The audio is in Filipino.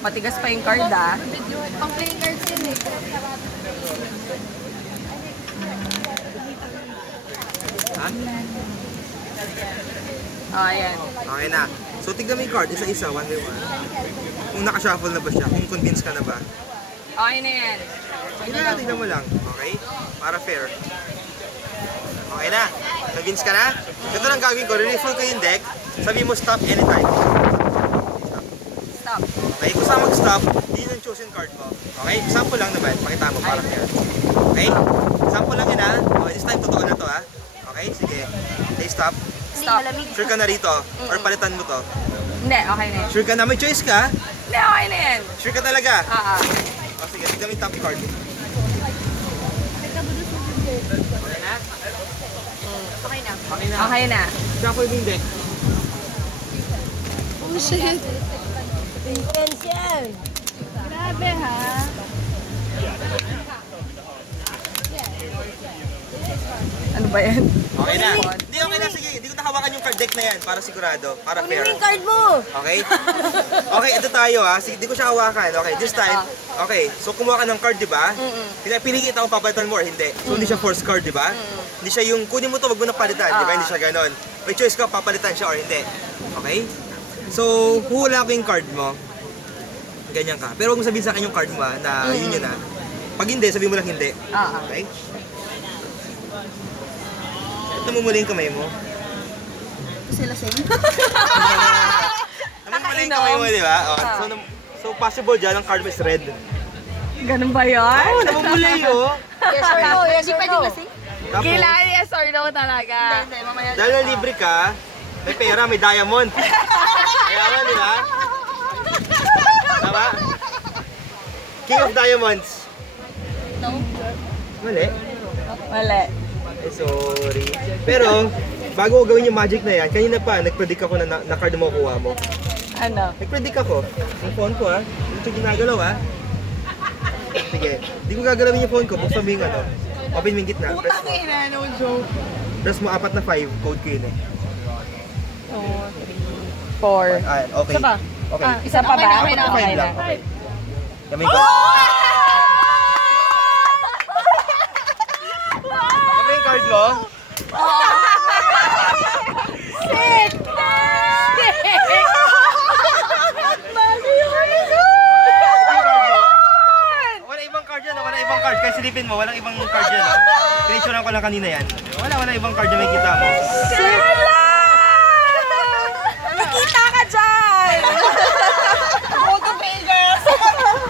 Matigas pa yung card ah. Pang playing cards yun eh. Ha? Oh, ayan. Okay na. So, tignan mo yung card, isa-isa, one by one. Kung nakashuffle na ba siya, kung convinced ka na ba. Okay na yan. Tignan mo lang, okay? Para fair. Okay na? Convinced ka na? Ito lang gagawin ko, re-refill ko yung deck. Sabi mo stop anytime. Stop. Okay, kung saan mag-stop, yun yung chosen card mo. Okay, sample lang naman, pakita mo para fair. Okay? Sample lang yun ha. Okay, this time totoo na to ha. Okay, sige. Okay, stop. Stop. Sure ka na rito? Or palitan mo to? Hindi, okay na yan. Sure ka na? May choice ka? Hindi, okay na yan. Sure ka talaga? Ah, ah. O sige, tignan mo yung top card. Okay na? Okay na. Okay na. Okay na. Shuffle yung deck. Oh shit. Intense yan. Grabe ha. Ano ba yan? Okay na. Hindi, okay na. Sige, hindi ko nakawakan yung card deck na yan para sigurado. Para Kunin fair. mo yung card mo. Okay? Okay, ito tayo ha. Sige, hindi ko siya hawakan. Okay, this time. Okay, so kumuha ka ng card, di ba? Pinapili kita kung papalitan mo or hindi. So hindi siya force card, di ba? Hindi siya yung kunin mo to, wag mo na palitan, di ba? Hindi siya ganon. May choice ka, papalitan siya or hindi. Okay? So, huhula ko yung card mo. Ganyan ka. Pero huwag mo sabihin sa akin yung card mo ha, na yun yun ha. Pag hindi, sabihin mo lang hindi. Ah, ah. Okay? Ito mo muli yung kamay mo. Sila same. Namumula yung kamay mo, di ba? So possible dyan, ang card mo is red. Ganun ba yun? Oo, namumula yun. Yes or no? Yes Hindi or pwedeng no? lasing? Tapos, Kailangan yes or no talaga. Hindi, mamaya. dahil na libre ka, may pera, may diamond. Mayaman, di ba? Tama? King of Diamonds. No. Mali. Wala. Ay, sorry. Pero, bago ko gawin yung magic na yan, kanina pa, nag-predict ako na card mo kuha mo. Ano? Nag-predict ako. Yung phone ko ha. Hindi ko ginagalaw ha. Sige. Hindi ko gagalawin yung phone ko. Buksan mo yung ano. Open mo yung gitna. Press mo. no joke. Press mo 4 na 5. Code ko yun eh. 2, 3, 4. Ah, okay. Isa pa? Okay. Isa pa ba? Okay na, Okay 5 na. lang. Okay. Yamin ko. Yamin yung card mo. Wala ibang card yan. Wala ibang card. Kaya silipin mo. Walang ibang card yan. Pinicturean ko lang kanina yan. Wala ibang card na may kita mo.